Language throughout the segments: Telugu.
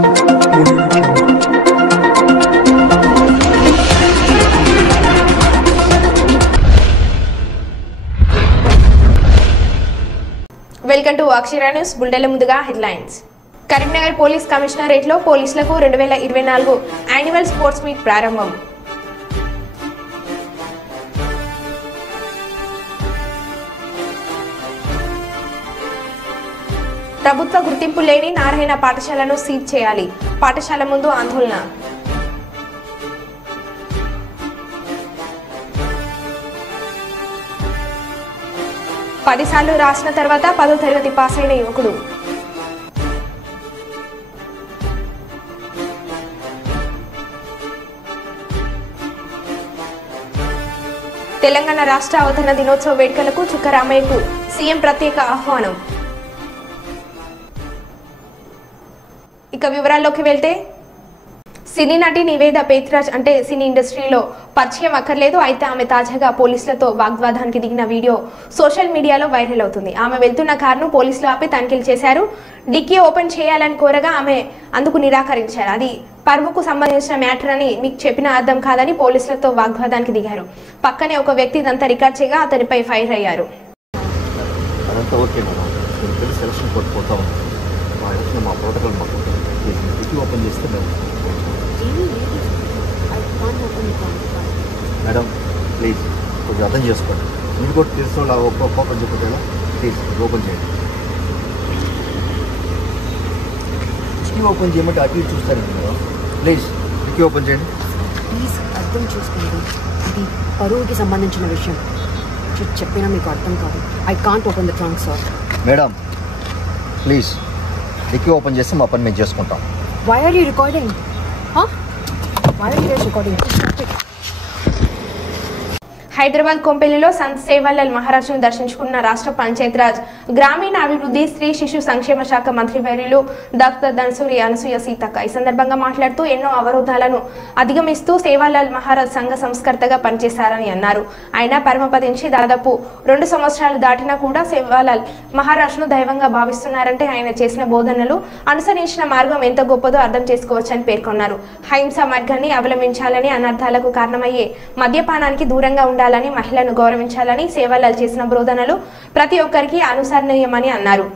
Welcome to Akshara news bulletin. ముందుగా హెడ్లైన్స్. కరీంనగర్ పోలీస్ కమిషనరేట్లో పోలీసులకు 2024 యాన్యువల్ స్పోర్ట్స్ మీట్ ప్రారంభం. ప్రభుత్వ గుర్తింపు లేని నారాయణ పాఠశాలను సీజ్ చేయాలి. పాఠశాల ముందు ఆందోళన. పదిసార్లు రాసిన తర్వాత 10వ తరగతి పాస్ అయిన యువకుడు. తెలంగాణ రాష్ట్ర అవతరణ దినోత్సవ వేడుకలకు చుక్కరామయ్యకు సీఎం ప్రత్యేక ఆహ్వానం. ఇక వివరాల్లోకి వెళ్తే, సినీ నటి నివేద పేత్రాజ్ అంటే సినీ ఇండస్ట్రీలో పరిచయం అక్కర్లేదు. అయితే ఆమె తాజాగా పోలీసులతో వాగ్వాదానికి దిగిన వీడియో సోషల్ మీడియాలో వైరల్ అవుతుంది. ఆమె వెళ్తున్న కారును పోలీసులు ఆపి తనిఖీలు చేశారు. డిక్కీ ఓపెన్ చేయాలని కోరగా ఆమె అందుకు నిరాకరించారు. అది పరువుకు సంబంధించిన మ్యాటర్ అని మీకు చెప్పిన అర్థం కాదని పోలీసులతో వాగ్వాదానికి దిగారు. పక్కనే ఒక వ్యక్తి ఇదంతా రికార్డ్ చేయగా అతనిపై ఫైర్ అయ్యారు. మేడం ప్లీజ్ కొంచెం అర్థం చేసుకోండి. మీరు కూడా తెలుసు ఓపెన్ చెప్పేలా ప్లీజ్ ఓపెన్ చేయండి. డిక్కీ ఓపెన్ చేయమంటే అటు ఇటు చూస్తారండి మేడం. ప్లీజ్ డిక్కీ ఓపెన్ చేయండి. ప్లీజ్ అర్థం చేసుకోండి, ఇది పరువుకి సంబంధించిన విషయం. చెప్పినా మీకు అర్థం కాదు. I can't open the trunk sir. Madam please dicky open చేస్తే మా పని మేము చేసుకుంటాం. Why are you recording? Why are you recording? Hyderabad కొంపెల్లిలో సంత్ సేవాలాల్ మహారాజ్ను దర్శించుకున్న రాష్ట్ర పంచాయతీరాజ్ గ్రామీణ అభివృద్ధి స్త్రీ శిశు సంక్షేమ శాఖ మంత్రి వర్యులు డాక్టర్ ధనసూరి అనసూయ సీతక్క ఈ సందర్భంగా మాట్లాడుతూ ఎన్నో అవరోధాలను అధిగమిస్తూ సేవాలాల్ మహారాజ్ సంఘ సంస్కర్తగా పనిచేశారని అన్నారు. ఆయన పరమపదించి దాదాపు 2 సంవత్సరాలు దాటినా కూడా సేవాలాల్ మహారాజ్ను దైవంగా భావిస్తున్నారంటే ఆయన చేసిన బోధనలు, అనుసరించిన మార్గం ఎంత గొప్పదో అర్థం చేసుకోవచ్చని పేర్కొన్నారు. అహింసా మార్గాన్ని అవలంబించాలని, అనర్థాలకు కారణమయ్యే మద్యపానానికి దూరంగా ఉండాలని, మహిళను గౌరవించాలని సేవాలాల్ చేసిన బోధనలు ప్రతి ఒక్కరికి అనుసరణీయమని అన్నారు.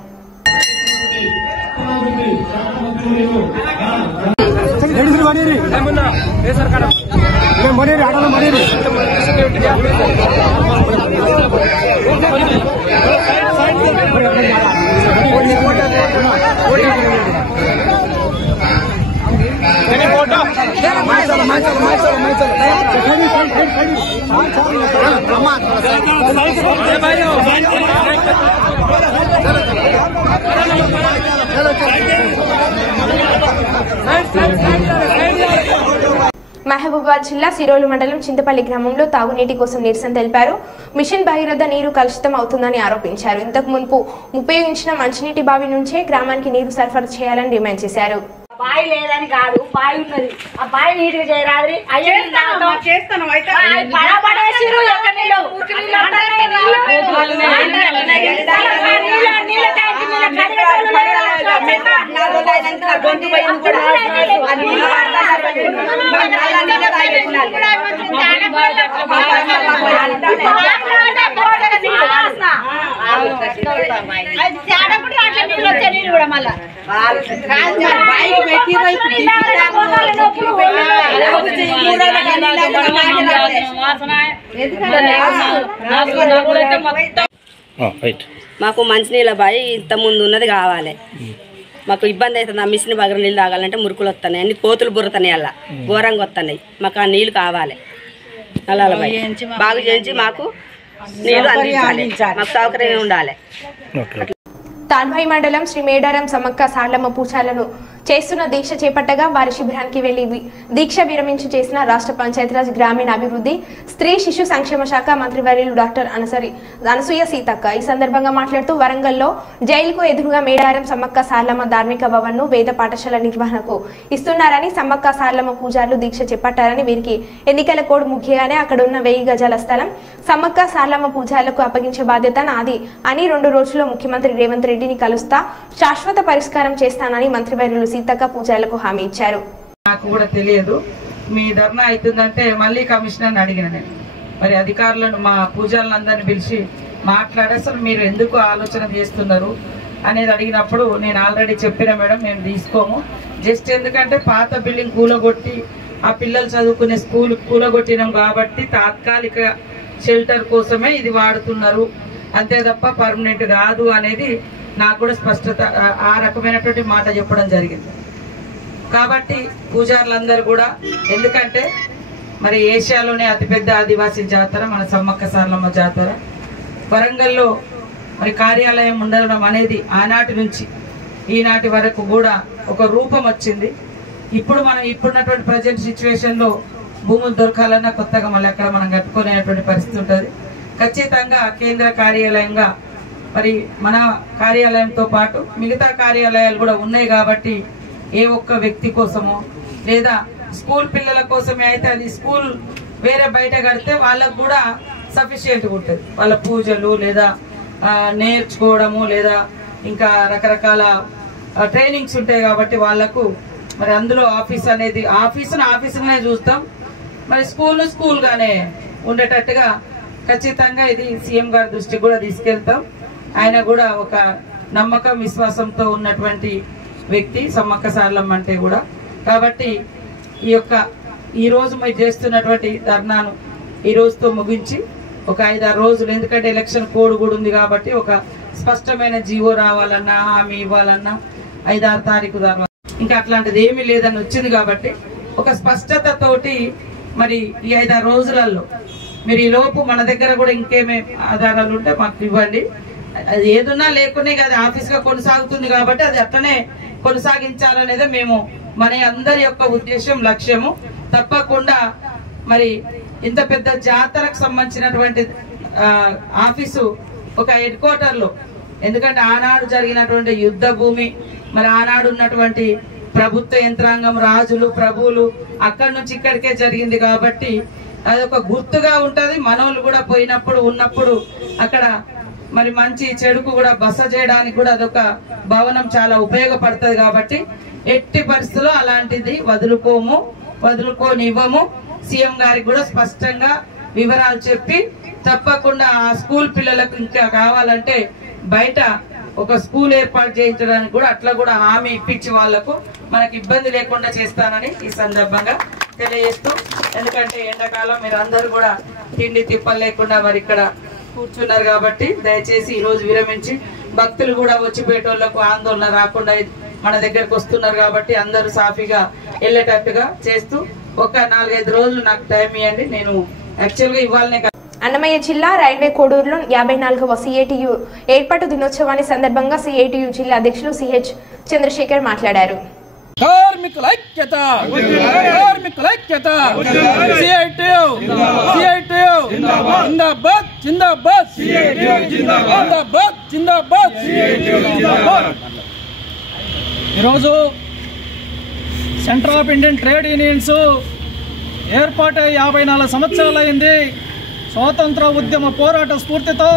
మహబూబాబాద్ జిల్లా సిరోలు మండలం చింతపల్లి గ్రామంలో తాగునీటి కోసం నిరసన తెలిపారు. మిషన్ భగీరథ నీరు కలుషితం అవుతుందని ఆరోపించారు. ఇంతకు మున్పు ఉపయోగించిన మంచినీటి బావి నుంచే గ్రామానికి నీరు సరఫరా చేయాలని డిమాండ్ చేశారు. బావి లేదని కాదు, బావి ఉన్నది. ఆ బావి నీటికి చేయరాదు. మాకు మంచినీళ్ళ బావి ఇంత ముందు ఉన్నది కావాలి. మాకు ఇబ్బంది అవుతుంది. ఆ మిషన్ బగర నీళ్ళు తాగాలంటే మురుకులు వస్తున్నాయి, అన్ని కోతులు బుర్రతున్నాయి, అలా ఘోరంగా వస్తున్నాయి. మాకు ఆ నీళ్ళు కావాలి. నల్లాల బావి బాగు చేయించి మాకు నీళ్ళు అందించాలి, మాకు సౌకర్యం ఉండాలి. తాడ్భాయి మండలం శ్రీ మేడారం సమ్మక్క సారలమ్మ పూజలను చేస్తున్న దీక్ష చేపట్టగా వారి శిబిరానికి వెళ్లి దీక్ష విరమించి చేసిన రాష్ట్ర పంచాయతీరాజ్ గ్రామీణ అభివృద్ధి స్త్రీ శిశు సంక్షేమ శాఖ మంత్రివర్యులు డాక్టర్ అనసూయ సీతక్క ఈ సందర్భంగా మాట్లాడుతూ వరంగల్లో జైలుకు ఎదురుగా మేడారం సమ్మక్క సారలమ్మ ధార్మిక భవన్ ను వేద పాఠశాల నిర్వహణకు ఇస్తున్నారని, సమ్మక్క సారలమ్మ పూజారులు దీక్ష చేపట్టారని, వీరికి ఎన్నికల కోడ్ ముఖ్యంగానే అక్కడ ఉన్న 1000 గజాల స్థలం సమ్మక్క సారలమ్మ పూజారులకు అప్పగించే బాధ్యత నాది అని 2 రోజుల్లో ముఖ్యమంత్రి రేవంత్ రెడ్డిని కలుస్తా శాశ్వత పరిష్కారం చేస్తానని మంత్రివర్యులు సీతక్క పూజారులకు హామీ ఇచ్చారు. నాకు కూడా తెలియదు మీ ధర్నా అవుతుందంటే మళ్ళీ కమిషనర్ని అడిగిన నేను మరి అధికారులను మా పూజారులందరినీ పిలిచి మాట్లాడి అసలు మీరు ఎందుకు ఆలోచన చేస్తున్నారు అనేది అడిగినప్పుడు నేను ఆల్రెడీ చెప్పిన మేడం మేము తీసుకోము జస్ట్ ఎందుకంటే పాత బిల్డింగ్ కూలగొట్టి ఆ పిల్లలు చదువుకునే స్కూల్ కూలగొట్టినాం కాబట్టి తాత్కాలిక షెల్టర్ కోసమే ఇది వాడుతున్నారు అంతే తప్ప పర్మనెంట్ కాదు అనేది నాకు కూడా స్పష్టత ఆ రకమైనటువంటి మాట చెప్పడం జరిగింది. కాబట్టి పూజారులందరూ కూడా ఎందుకంటే మరి ఏషియాలోనే అతిపెద్ద ఆదివాసీ జాతర మన సమ్మక్క సారలమ్మ జాతర వరంగల్లో మరి కార్యాలయం ఉండడం అనేది ఆనాటి నుంచి ఈనాటి వరకు కూడా ఒక రూపం వచ్చింది. ఇప్పుడు మనం ఇప్పుడున్నటువంటి ప్రజెంట్ సిచ్యువేషన్లో భూములు దొరకాలన్నా కొత్తగా మళ్ళీ అక్కడ మనం కట్టుకునేటువంటి పరిస్థితి ఉంటుంది. ఖచ్చితంగా కేంద్ర కార్యాలయంగా మరి మన కార్యాలయంతో పాటు మిగతా కార్యాలయాలు కూడా ఉన్నాయి కాబట్టి ఏ ఒక్క వ్యక్తి కోసమో లేదా స్కూల్ పిల్లల కోసమే అయితే అది స్కూల్ వేరే బయట కడితే వాళ్ళకు కూడా సఫిషియెంట్గా ఉంటుంది. వాళ్ళ పూజలు లేదా నేర్చుకోవడము లేదా ఇంకా రకరకాల ట్రైనింగ్స్ ఉంటాయి కాబట్టి వాళ్లకు మరి అందులో ఆఫీస్ అనేది ఆఫీసునే చూస్తాం మరి స్కూల్ గానే ఉండేటట్టుగా ఖచ్చితంగా ఇది సీఎం గారి దృష్టికి కూడా తీసుకెళ్తాం. ఆయన కూడా ఒక నమ్మకం విశ్వాసంతో ఉన్నటువంటి వ్యక్తి సమ్మక్క సారలమ్మ అంటే కూడా. కాబట్టి ఈ రోజు మీరు చేస్తున్నటువంటి ధర్నాను ఈ రోజుతో ముగించి ఒక 5-6 రోజులు ఎందుకంటే ఎలక్షన్ కోడ్ కూడా ఉంది కాబట్టి ఒక స్పష్టమైన జీవో రావాలన్నా హామీ ఇవ్వాలన్నా 5-6 తారీఖు తర్వాత ఇంకా అట్లాంటిది ఏమీ లేదని వచ్చింది కాబట్టి ఒక స్పష్టతతోటి మరి ఈ 5-6 రోజులలో మీరు ఈ లోపు మన దగ్గర కూడా ఇంకేమే ఆధారాలు ఉంటే మాకు ఇవ్వండి. అది ఏదున్నా లేకునే అది ఆఫీస్గా కొనసాగుతుంది కాబట్టి అది అట్లనే కొనసాగించాలనేదే మేము మన అందరి యొక్క ఉద్దేశం లక్ష్యము. తప్పకుండా మరి ఇంత పెద్ద జాతరకు సంబంధించినటువంటి ఆఫీసు ఒక హెడ్ క్వార్టర్లో ఎందుకంటే ఆనాడు జరిగినటువంటి యుద్ధ భూమి మరి ఆనాడు ఉన్నటువంటి ప్రభుత్వ యంత్రాంగం రాజులు ప్రభువులు అక్కడి నుంచి ఇక్కడికే జరిగింది కాబట్టి అదొక గుర్తుగా ఉంటది. మనోళ్ళు కూడా పోయినప్పుడు ఉన్నప్పుడు అక్కడ మరి మంచి చెడుకు కూడా బస చేయడానికి కూడా అదొక భవనం చాలా ఉపయోగపడుతుంది కాబట్టి ఎట్టి పరిస్థితుల్లో అలాంటిది వదులుకోనివ్వము. సీఎం గారికి కూడా స్పష్టంగా వివరాలు చెప్పి తప్పకుండా ఆ స్కూల్ పిల్లలకు ఇంకా కావాలంటే బయట ఒక స్కూల్ ఏర్పాటు చేయించడానికి కూడా అట్లా కూడా హామీ ఇప్పించి వాళ్లకు మనకి ఇబ్బంది లేకుండా చేస్తానని ఈ సందర్భంగా తెలియజేస్తూ ఎందుకంటే ఎండాకాలం మీరు అందరూ కూడా తిండి తిప్పలు లేకుండా మరి ఇక్కడ కూర్చున్నారు కాబట్టి దయచేసి ఈ రోజు విరమించి భక్తులు కూడా వచ్చిపోయేటోళ్లకు ఆందోళన రాకుండా మన దగ్గరకు వస్తున్నారు కాబట్టి అందరూ సాఫీగా వెళ్ళేటట్టుగా చేస్తూ ఒక 4-5 రోజులు నాకు టైం ఇవ్వండి. నేను యాక్చువల్గా ఇవ్వాలనే. అన్నమయ్య జిల్లా రైల్వే కోడూరులో 54వ సిఐటియు ఏర్పాటు దినోత్సవాన్ని సందర్భంగా సిఐటియు జిల్లా అధ్యక్షులు సిహెచ్ చంద్రశేఖర్ మాట్లాడారు. కార్మికుల ఐక్యత సిఐటియు జిందాబాద్ జిందాబాద్ జిందాబాద్ జిందాబాద్. ఈరోజు centre of Indian trade unions ఏర్పాటై 54 సంవత్సరాలైంది. స్వాతంత్ర ఉద్యమ పోరాట స్ఫూర్తితో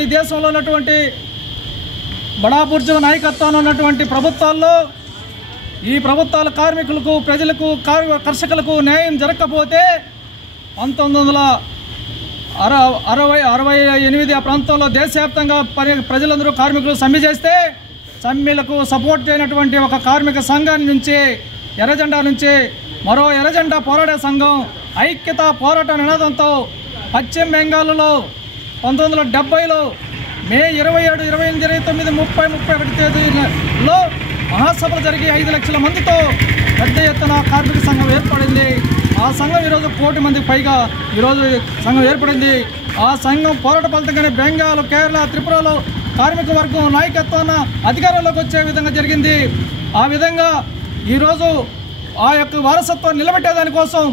ఈ దేశంలో ఉన్నటువంటి బడాబుర్జు నాయకత్వంలో ఉన్నటువంటి ప్రభుత్వాల్లో ఈ ప్రభుత్వాల కార్మికులకు ప్రజలకు కర్షకులకు న్యాయం జరగకపోతే 1968 ఆ ప్రాంతంలో దేశవ్యాప్తంగా ప్రజలందరూ కార్మికులు సమ్మె చేస్తే సమ్మెలకు సపోర్ట్ చేయనటువంటి ఒక కార్మిక సంఘాన్ని నుంచి ఎర్రజెండా నుంచి మరో ఎర్రజెండా పోరాడే సంఘం ఐక్యత పోరాట నినాదంతో పశ్చిమ బెంగాల్లో 1970లో మే 27, 28, 29, 30, 31 తేదీలలో మహాసభలు జరిగి 5 లక్షల మందితో పెద్ద ఎత్తున కార్మిక సంఘం ఏర్పడింది. ఆ సంఘం ఈరోజు 1 కోటి మందికి పైగా ఈరోజు సంఘం ఏర్పడింది. ఆ సంఘం పోరాట ఫలితంగానే బెంగాల్, కేరళ, త్రిపురలో కార్మిక వర్గం నాయకత్వాన్ని అధికారంలోకి వచ్చే విధంగా జరిగింది. ఆ విధంగా ఈరోజు ఆ యొక్క వారసత్వాన్ని నిలబెట్టేదానికోసం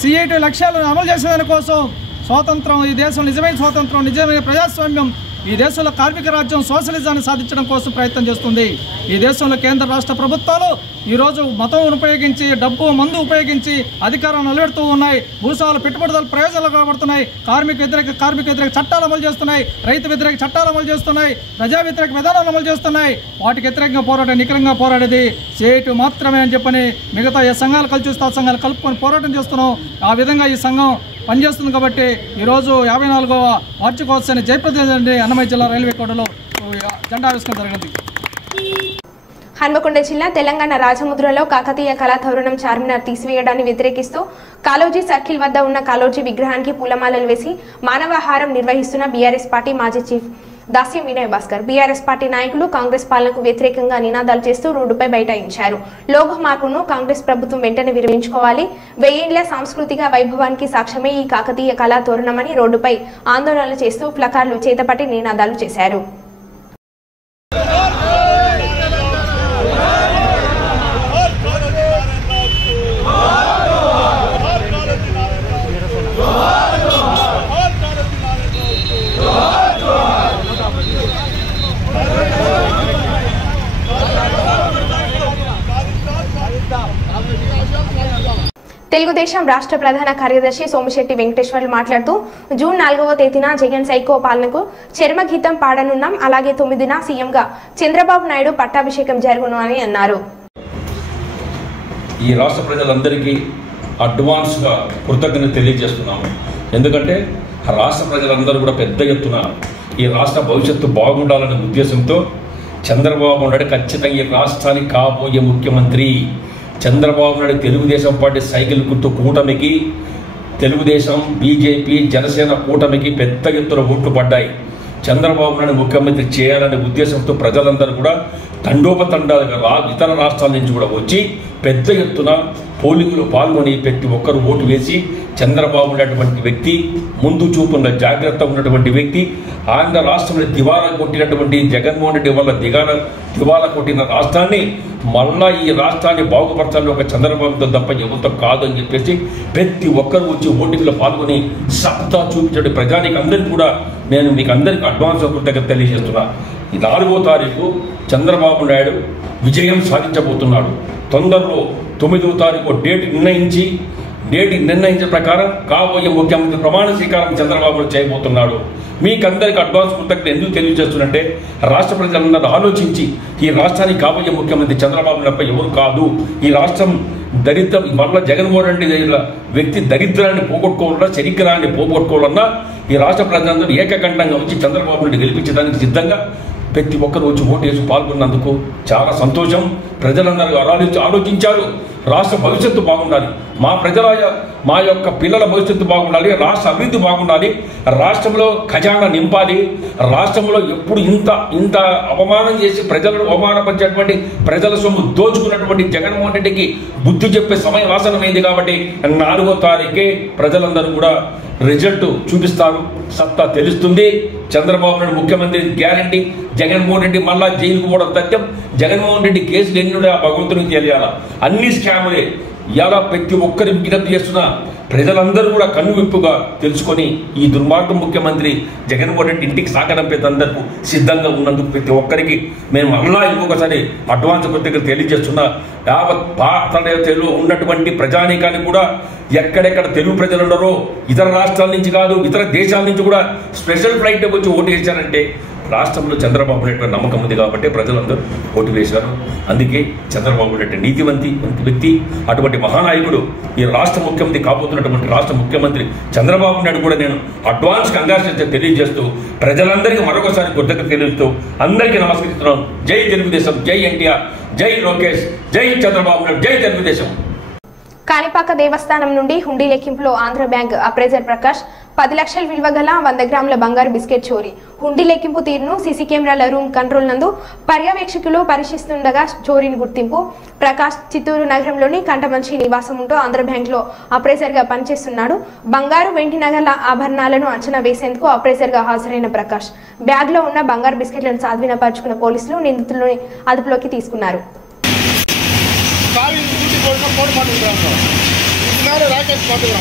సిఐటి లక్ష్యాలను అమలు చేసేదానికోసం స్వాతంత్రం ఈ దేశం నిజమైన స్వాతంత్రం నిజమైన ప్రజాస్వామ్యం ఈ దేశంలో కార్మిక రాజ్యం సోషలిజాన్ని సాధించడం కోసం ప్రయత్నం చేస్తుంది. ఈ దేశంలో కేంద్ర రాష్ట్ర ప్రభుత్వాలు ఈరోజు మతం ఉపయోగించి, డబ్బు, మందు ఉపయోగించి అధికారం నిలబెడుతూ ఉన్నాయి. భూస్వాముల పెట్టుబడుల ప్రయోజనాలు కాబడుతున్నాయి. కార్మిక వ్యతిరేక చట్టాలు అమలు చేస్తున్నాయి. రైతు వ్యతిరేక చట్టాలు అమలు చేస్తున్నాయి. ప్రజా వ్యతిరేక విధానాలు అమలు చేస్తున్నాయి. వాటికి వ్యతిరేకంగా పోరాడే, నికరంగా పోరాడేది సేటు మాత్రమే అని చెప్పని మిగతా ఏ సంఘాలు కలిసి చూస్తే ఆ సంఘాలు కలుపుకొని పోరాటం చేస్తున్నాం. ఆ విధంగా ఈ సంఘం పనిచేస్తుంది. కాబట్టి ఈరోజు 54వ వార్షికోత్సవాన్ని జయప్రద అన్నమయ్య జిల్లా రైల్వే కోటలో జెండా ఆవిష్కరణ జరిగింది. హన్మకొండ జిల్లా తెలంగాణ రాజముద్రలో కాకతీయ కళాతోరణం చార్మినార్ తీసివేయడాన్ని వ్యతిరేకిస్తూ కాలోజీ సర్కిల్ వద్ద ఉన్న కాలోజీ విగ్రహానికి పూలమాలలు వేసి మానవహారం నిర్వహిస్తున్న బీఆర్ఎస్ పార్టీ మాజీ చీఫ్ దాస్యం వినయ్ భాస్కర్. బీఆర్ఎస్ పార్టీ నాయకులు కాంగ్రెస్ పాలనకు వ్యతిరేకంగా నినాదాలు చేస్తూ రోడ్డుపై బైఠాయించారు. లోగో మార్పును కాంగ్రెస్ ప్రభుత్వం వెంటనే విరమించుకోవాలి. 1000 ఏళ్ల సాంస్కృతిక వైభవానికి సాక్ష్యమే ఈ కాకతీయ కళాతోరణమని రోడ్డుపై ఆందోళనలు చేస్తూ ప్లకార్డులు చేతపట్టి నినాదాలు చేశారు. తెలుగుదేశం రాష్ట్ర ప్రధాన కార్యదర్శి సోమిశెట్టి వెంకటేశ్వర్లు మాట్లాడుతూ జూన్ 4వ తేదీన జగన్ సైకో పాలనకు చర్మగీతం పాడనున్నాం. అలాగే 9న సీఎంగా చంద్రబాబు నాయుడు పట్టాభిషేకం జరుగును అని అన్నారు. ఈ రాష్ట్ర ప్రజలందరికీ అడ్వాన్స్గా కృతజ్ఞత తెలియజేస్తున్నాము. ఎందుకంటే రాష్ట్ర ప్రజలందరూ కూడా పెద్ద ఎత్తున ఈ రాష్ట్ర భవిష్యత్తు బాగుండాలనే ఉద్దేశంతో చంద్రబాబు నాయుడు ఖచ్చితంగా ఈ రాష్ట్రానికి కాబోయే ముఖ్యమంత్రి. చంద్రబాబు నాయుడు తెలుగుదేశం పార్టీ సైకిల్ గుర్తు కూటమికి, తెలుగుదేశం, బీజేపీ, జనసేన కూటమికి పెద్ద ఎత్తున ఓట్లు పడ్డాయి. చంద్రబాబు నాయుడు ముఖ్యమంత్రి చేయాలనే ఉద్దేశంతో ప్రజలందరూ కూడా తండోపతండాలుగా ఇతర రాష్ట్రాల నుంచి కూడా వచ్చి పెద్ద ఎత్తున పోలింగ్లో పాల్గొని ప్రతి ఒక్కరు ఓటు వేసి చంద్రబాబు ఉన్నటువంటి వ్యక్తి, ముందు చూపున్న జాగ్రత్త ఉన్నటువంటి వ్యక్తి, ఆంధ్ర రాష్ట్రంలో దివాలా కొట్టినటువంటి జగన్మోహన్ రెడ్డి వల్ల దివాలా కొట్టిన రాష్ట్రాన్ని మళ్ళా ఈ రాష్ట్రాన్ని బాగుపరచాలని ఒక చంద్రబాబుతో తప్ప ఎవరితో కాదు అని చెప్పేసి ప్రతి ఒక్కరు వచ్చి ఓటింగ్లో పాల్గొని సత్తా చూపించే ప్రజానికి అందరికీ కూడా నేను మీకు అందరికీ అడ్వాన్స్ కృతజ్ఞత తెలియజేస్తున్నా. ఈ 4వ తారీఖు చంద్రబాబు నాయుడు విజయం సాధించబోతున్నాడు. తొందరలో 9వ తారీఖు డేట్ నిర్ణయించిన ప్రకారం కాబోయే ముఖ్యమంత్రి ప్రమాణ స్వీకారం చంద్రబాబు చేయబోతున్నాడు. మీకందరికీ అడ్వాన్స్ కృతజ్ఞత ఎందుకు తెలియజేస్తున్నట్టే రాష్ట్ర ప్రజలందరూ ఆలోచించి ఈ రాష్ట్రానికి కాబోయే ముఖ్యమంత్రి చంద్రబాబు నాయుడు ఎవరు కాదు, ఈ రాష్ట్రం దరిద్రం వల్ల జగన్మోహన్ రెడ్డి వ్యక్తి దరిద్రాన్ని పోగొట్టుకోవాలన్నా, చరిత్రాన్ని పోగొట్టుకోవాలన్నా ఈ రాష్ట్ర ప్రజలందరూ ఏకకంఠంగా వచ్చి చంద్రబాబు నాయుడు గెలిపించడానికి సిద్ధంగా ప్రతి ఒక్కరు వచ్చి ఓటు వేసి పాల్గొన్నందుకు చాలా సంతోషం. ప్రజలందరూ ఆలోచించారు. రాష్ట్ర భవిష్యత్తు బాగుండాలి, మా యొక్క పిల్లల భవిష్యత్తు బాగుండాలి, రాష్ట్ర అభివృద్ధి బాగుండాలి, రాష్ట్రంలో ఖజానా నింపాలి. రాష్ట్రంలో ఎప్పుడు ఇంత అవమానం చేసి ప్రజలను అవమానపరిచేటువంటి ప్రజల సొమ్ము దోచుకున్నటువంటి జగన్మోహన్ రెడ్డికి బుద్ధి చెప్పే సమయం ఆసనమైంది. కాబట్టి 4వ తారీఖే ప్రజలందరూ కూడా రిజల్ట్ చూపిస్తారు, సత్తా తెలుస్తుంది. చంద్రబాబు నాయుడు ముఖ్యమంత్రి గ్యారంటీ. జగన్మోహన్ రెడ్డి మళ్ళా జైలుకు పోవడం తథ్యం. జగన్మోహన్ రెడ్డి కేసులు ఎన్ని ఆ భగవంతునికి తెలియాల. అన్ని స్కాములే. ఇలా ప్రతి ఒక్కరి విజ్ఞప్తి చేస్తున్నా ప్రజలందరూ కూడా కన్నువిప్పుగా తెలుసుకొని ఈ దుర్మార్గ ముఖ్యమంత్రి జగన్మోహన్ రెడ్డి ఇంటికి సాగనంపేందుకు సిద్ధంగా ఉన్నందుకు ప్రతి ఒక్కరికి మేము మళ్ళా ఇంకొకసారి అడ్వాన్స్ కృతజ్ఞత తెలియజేస్తున్నా. యావత్ భారతదేశంలో ఉన్నటువంటి ప్రజానీకానికి కూడా ఎక్కడెక్కడ తెలుగు ప్రజలు ఉన్నారో ఇతర రాష్ట్రాల నుంచి కాదు, ఇతర దేశాల నుంచి కూడా స్పెషల్ ఫ్లైట్ వచ్చి ఓటు వేశారంటే రాష్ట్రంలో చంద్రబాబు నాయుడు నమ్మకం ఉంది కాబట్టి ప్రజలందరూ ఓటు వేశారు. అందుకే చంద్రబాబు నాయుడు నీతివంతి వ్యక్తి, అటువంటి మహానాయకుడు ఈ రాష్ట్ర ముఖ్యమంత్రి కాబోతున్నటువంటి రాష్ట్ర ముఖ్యమంత్రి చంద్రబాబు నాయుడు కూడా నేను అడ్వాన్స్ కంగ్రాచులేషన్ తెలియజేస్తూ ప్రజలందరికీ మరొకసారి కృతజ్ఞత తెలియజేస్తూ అందరికీ నమస్కరిస్తున్నాం. జై తెలుగుదేశం, జై ఎన్టీఆర్, జై లోకేష్, జై చంద్రబాబు నాయుడు, జై తెలుగుదేశం. కాణిపాక దేవస్థానం నుండి హుండీ లెక్కింపులో ఆంధ్ర బ్యాంక్ అప్రైజర్ ప్రకాష్ 10 లక్షల విలువ గల 100 గ్రాముల బంగారు బిస్కెట్ చోరీ. హుండీ లెక్కింపు తీరును సీసీ కెమెరాల రూమ్ కంట్రోల్ నందు పర్యవేక్షకులు పరిశీలిస్తుండగా చోరీని గుర్తింపు. ప్రకాష్ చిత్తూరు నగరంలోని కంటమంచి నివాసం ఉంటూ ఆంధ్ర బ్యాంక్లో అప్రైజర్గా పనిచేస్తున్నాడు. బంగారు, వెండి నగల ఆభరణాలను అంచనా వేసేందుకు అప్రైజర్గా హాజరైన ప్రకాష్ బ్యాగ్లో ఉన్న బంగారు బిస్కెట్లను స్వాధీనపరుచుకున్న పోలీసులు నిందితులను అదుపులోకి తీసుకున్నారు. కోడి పండుగ రాకేష్ పండుగ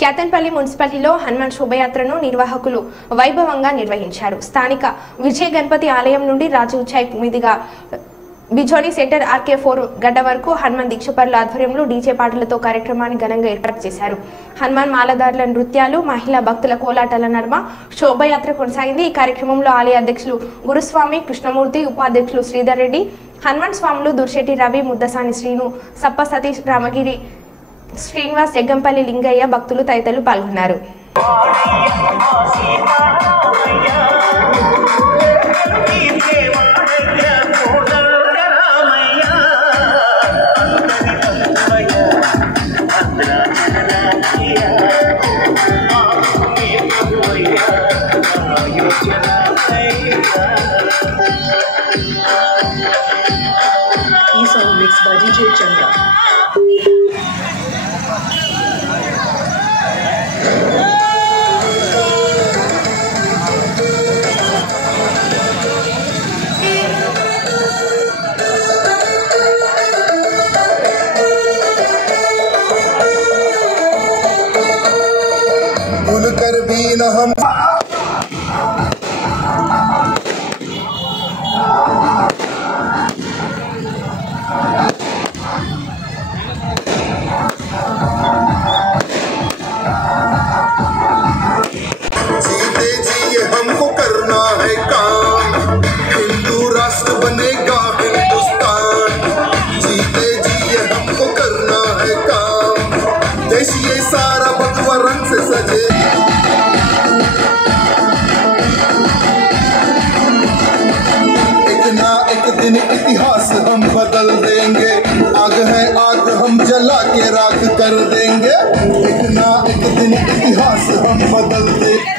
కేతన్పల్లి మున్సిపాలిటీలో హనుమాన్ శోభయాత్రను నిర్వాహకులు వైభవంగా నిర్వహించారు. స్థానిక విజయ గణపతి ఆలయం నుండి రాజీవ్ చౌక్ మీదుగా బిజోని సెంటర్ RK4 గడ్డ వరకు హనుమాన్ దీక్షపరుల ఆధ్వర్యంలో డీజే పాటలతో కార్యక్రమాన్ని ఘనంగా ఏర్పాటు చేశారు. హనుమాన్ మాలదారుల నృత్యాలు, మహిళా భక్తుల కోలాటాల నడుమ శోభయాత్ర కొనసాగింది. ఈ కార్యక్రమంలో ఆలయ అధ్యక్షులు గురుస్వామి కృష్ణమూర్తి, ఉపాధ్యక్షులు శ్రీధర్ రెడ్డి, హనుమాన్ స్వాములు దుర్శెట్టి రవి, ముద్దసాని శ్రీను, సప్ప సతీష్, రామగిరి శ్రీనివాస్, జగ్గంపల్లి లింగయ్య భక్తులు తదితరులు పాల్గొన్నారు. ఈ సాంగ్ మిక్స్ బై DJ చంద్ర. कर भी न हम जीते जिए हमको करना है काम, हिंदू राष्ट्र बनेगा हिंदुस्तान। जीते जिए हमको करना है काम, देश ये सारा भगवा रंग से सजे। एक दिन इतिहास हम बदल देंगे, आग है आग हम जला के राख कर देंगे। एक ना एक दिन इतिहास हम बदल देंगे।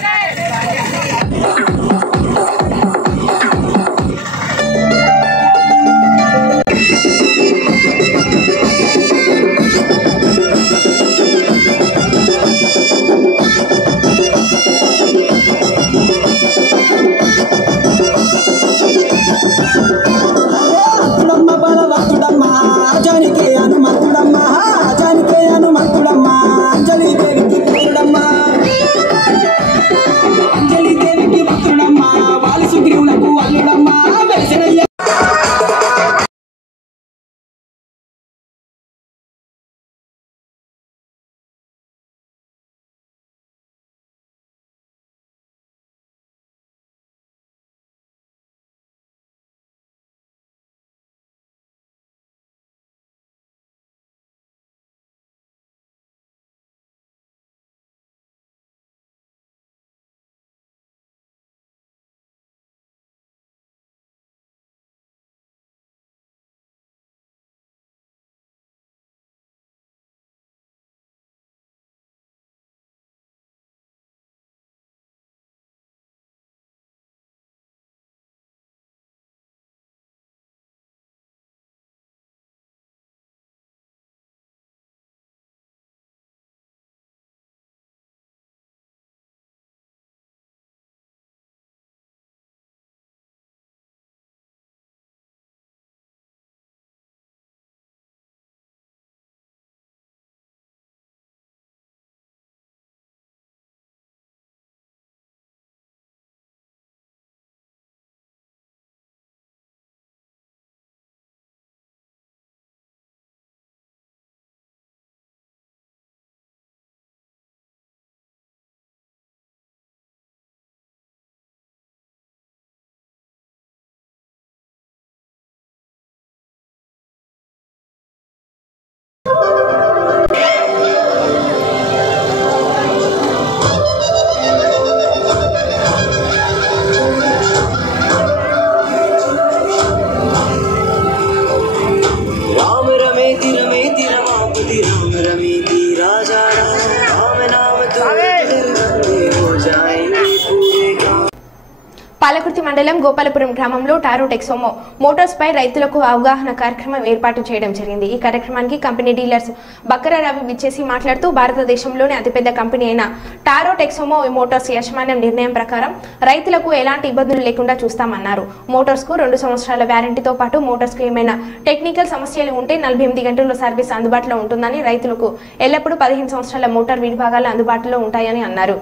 పాలకుర్తి మండలం గోపాలపురం గ్రామంలో టారో టెక్సోమో మోటార్స్ పై రైతులకు అవగాహన కార్యక్రమం ఏర్పాటు చేయడం జరిగింది. ఈ కార్యక్రమానికి కంపెనీ డీలర్స్ బక్కర రవి విచ్చేసి మాట్లాడుతూ భారతదేశంలోనే అతిపెద్ద కంపెనీ అయిన టారో టెక్సోమో మోటార్స్ యాజమాన్యం నిర్ణయం ప్రకారం రైతులకు ఎలాంటి ఇబ్బందులు లేకుండా చూస్తామన్నారు. మోటార్స్ కు 2 సంవత్సరాల వ్యారంటీతో పాటు మోటార్స్ కు ఏమైనా టెక్నికల్ సమస్యలు ఉంటే 48 గంటల సర్వీస్ అందుబాటులో ఉంటుందని, రైతులకు ఎల్లప్పుడూ 15 సంవత్సరాల మోటార్ విభాగాలు అందుబాటులో ఉంటాయని అన్నారు.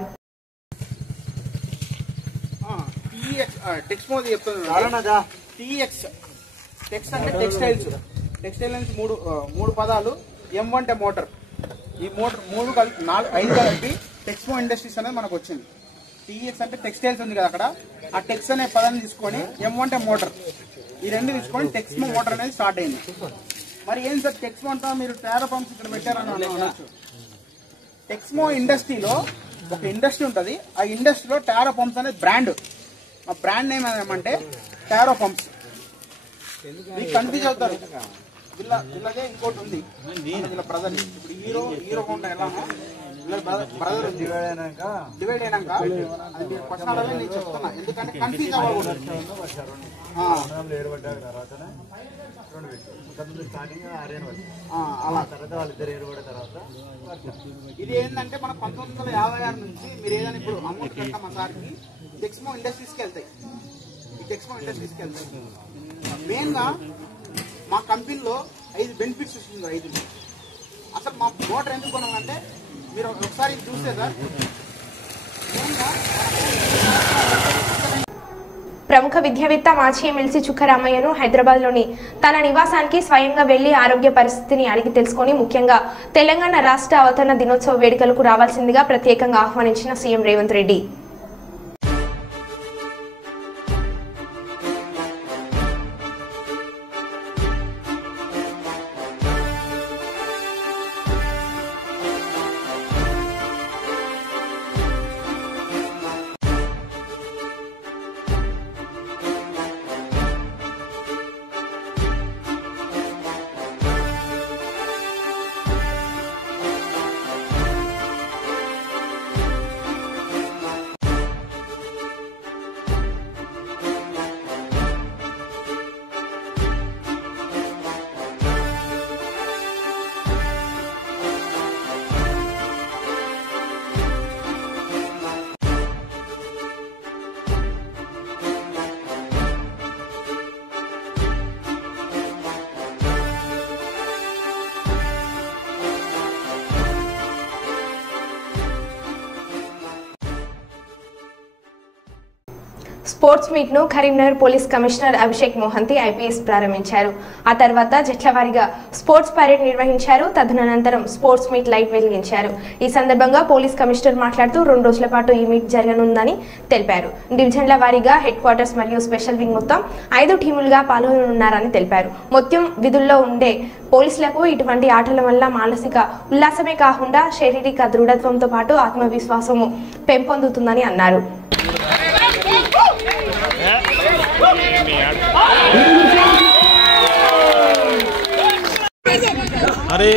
టెక్స్ అంటే టెక్స్టైల్ నుంచి మూడు పదాలు. M అంటే మోటార్. ఈ మోటార్ 3 కలిపి 5 కలిపి టెక్స్మో ఇండస్ట్రీస్ అనేది మనకు వచ్చింది. TX అంటే టెక్స్టైల్స్ ఉంది కదా, అక్కడ ఆ టెక్స్ అనే పదాన్ని తీసుకొని M అంటే మోటార్, ఈ 2 తీసుకొని టెక్స్మో మోటార్ అనేది స్టార్ట్ అయింది. మరి ఏం సార్ టెక్స్మో అంటా మీరు టారో పంప్స్ ఇక్కడ పెట్టారని అనొచ్చు. టెక్స్మో ఇండస్ట్రీలో ఒక ఇండస్ట్రీ ఉంటుంది. ఆ ఇండస్ట్రీలో టారో పంప్స్ అనేది బ్రాండ్. ఆ బ్రాండ్ నేమ్ ఏమంటే టారో పంప్స్. మీకు కన్ఫ్యూజ్ అవుతారు. వీళ్ళదే ఇంకోటి ఉంది, వీళ్ళ బ్రదర్. ఇప్పుడు హీరో హోండా ఎలానో బ్రదర్ డివైడ్ అయినాక అది మీరు పర్సనల్ గా నేను చెప్తున్నా, ఎందుకంటే కన్ఫ్యూజ్ అవ్వకూడదు. ఇది ఏంటంటే మన 1956 నుంచి మీరు ఏదైనా ఇప్పుడు అమౌంట్ కట్టాం మా సార్కి టెక్స్మో ఇండస్ట్రీస్కి వెళ్తాయి. ఈ టెక్స్మో ఇండస్ట్రీస్కి వెళ్తాయి. మెయిన్గా మా కంపెనీలో 5 బెనిఫిట్స్ వస్తుంది రైతులు. అసలు మా మోటార్ ఎందుకు కొనాలంటే మీరు ఒకసారి చూస్తే సార్, మెయిన్గా ప్రముఖ విద్యావేత్త మాజీ ఎమ్మెల్సీ చుక్క రామయ్యను హైదరాబాద్లోని తన నివాసానికి స్వయంగా వెళ్లి ఆరోగ్య పరిస్థితిని అడిగి తెలుసుకుని ముఖ్యంగా తెలంగాణ రాష్ట్ర అవతరణ దినోత్సవ వేడుకలకు రావాల్సిందిగా ప్రత్యేకంగా ఆహ్వానించిన CM Revanth Reddy. Sports meet ను Karimnagar police commissioner Abhishek Mohanty IPS ప్రారంభించారు. ఆ తర్వాత జట్ల వారీగా స్పోర్ట్స్ పరేడ్ నిర్వహించారు. తదనంతరం స్పోర్ట్స్ మీట్ లైట్ వెలిగించారు. ఈ సందర్భంగా పోలీస్ కమిషనర్ మాట్లాడుతూ 2 రోజుల పాటు ఈ మీట్ జరగనుందని తెలిపారు. డివిజన్ల వారీగా హెడ్ క్వార్టర్స్ మరియు స్పెషల్ వింగ్ మొత్తం 5 టీములుగా పాల్గొనున్నారని తెలిపారు. మొత్తం విధుల్లో ఉండే పోలీసులకు ఇటువంటి ఆటల వల్ల మానసిక ఉల్లాసమే కాకుండా శారీరక దృఢత్వంతో పాటు ఆత్మవిశ్వాసము పెంపొందుతుందని అన్నారు. अरे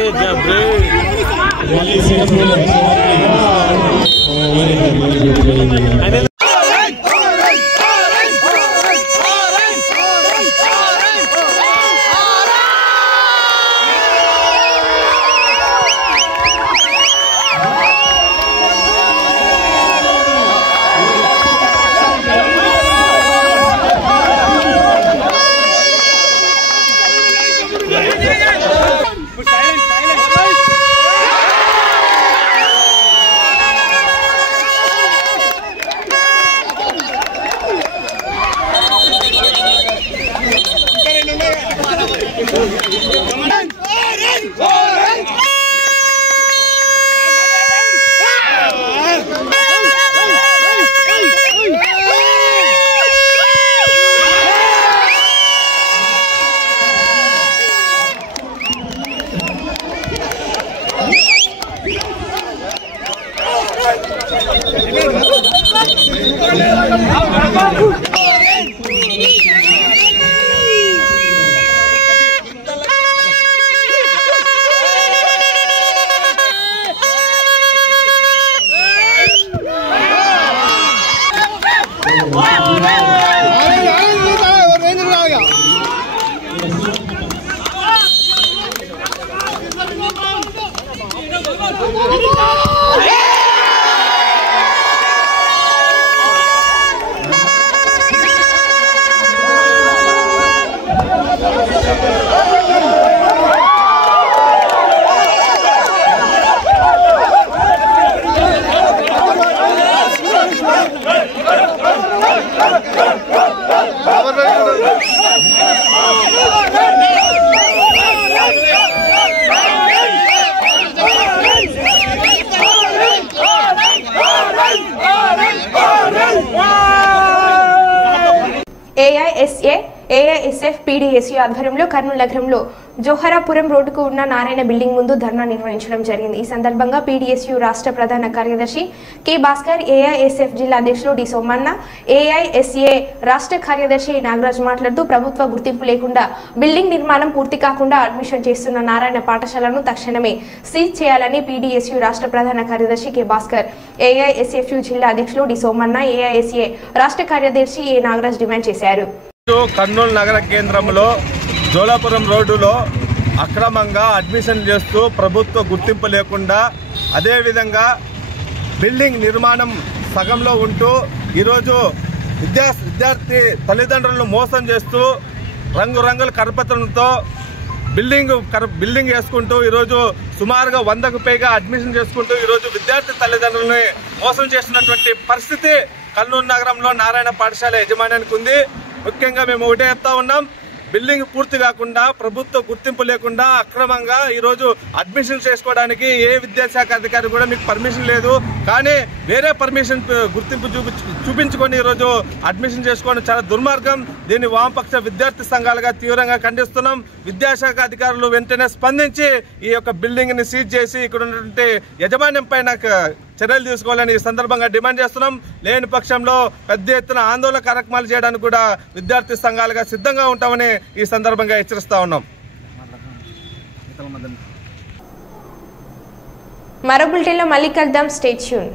Wow! పీడీఎస్యూ ఆధ్వర్యంలో కర్నూలు నగరంలో జోహరాపురం రోడ్డుకు ఉన్న నారాయణ బిల్డింగ్ ముందు ధర్నా నిర్వహించడం జరిగింది. ఈ సందర్భంగా పీడీఎస్యూ రాష్ట్ర ప్రధాన కార్యదర్శి కె భాస్కర్, ఏఐఎస్ఎఫ్ జిల్లా అధ్యక్షులు డి సోమన్న, ఏఐఎస్ఏ రాష్ట్ర కార్యదర్శి నాగరాజ్ మాట్లాడుతూ ప్రభుత్వ గుర్తింపు లేకుండా బిల్డింగ్ నిర్మాణం పూర్తి కాకుండా అడ్మిషన్ చేస్తున్న నారాయణ పాఠశాలను తక్షణమే సీజ్ చేయాలని పీడీఎస్యూ రాష్ట్ర ప్రధాన కార్యదర్శి కె భాస్కర్, ఏఐఎస్ఎఫ్ జిల్లా అధ్యక్షులు డి సోమన్న, ఏఐఎస్ఏ రాష్ట్ర కార్యదర్శి ఏ నాగరాజ్ డిమాండ్ చేశారు. కర్నూలు నగర కేంద్రంలో జోలాపురం రోడ్డులో అక్రమంగా అడ్మిషన్ చేస్తూ ప్రభుత్వ గుర్తింపు లేకుండా అదేవిధంగా బిల్డింగ్ నిర్మాణం సగంలో ఉంటూ ఈరోజు విద్యార్థి తల్లిదండ్రులను మోసం చేస్తూ రంగురంగుల కరపత్రంతో బిల్డింగ్ వేసుకుంటూ ఈరోజు సుమారుగా 100కు పైగా అడ్మిషన్ చేసుకుంటూ ఈరోజు విద్యార్థి తల్లిదండ్రులని మోసం చేస్తున్నటువంటి పరిస్థితి కర్నూలు నగరంలో నారాయణ పాఠశాల యజమాన్యానికి ఉంది. ముఖ్యంగా మేము ఒకటే చెప్తా ఉన్నాం, బిల్డింగ్ పూర్తి కాకుండా ప్రభుత్వ గుర్తింపు లేకుండా అక్రమంగా ఈరోజు అడ్మిషన్ చేసుకోవడానికి ఏ విద్యాశాఖ అధికారి కూడా మీకు పర్మిషన్ లేదు. కానీ వేరే పర్మిషన్ గుర్తింపు చూపించుకొని ఈరోజు అడ్మిషన్ చేసుకోవడం చాలా దుర్మార్గం. దీన్ని వామపక్ష విద్యార్థి సంఘాలుగా తీవ్రంగా ఖండిస్తున్నాం. విద్యాశాఖ అధికారులు వెంటనే స్పందించి ఈ యొక్క బిల్డింగ్ ని సీజ్ చేసి ఇక్కడ ఉన్నటువంటి యజమాన్యం పైన చర్యలు తీసుకోవాలని ఈ సందర్భంగా డిమాండ్ చేస్తున్నాం. లేని పక్షంలో పెద్ద ఎత్తున ఆందోళన కార్యక్రమాలు చేయడానికి కూడా విద్యార్థి సంఘాలుగా సిద్ధంగా ఉంటామని ఈ సందర్భంగా హెచ్చరిస్తా ఉన్నాం. మరో బులెటిన్లో మళ్ళీ కలుద్దాం. Stay tune.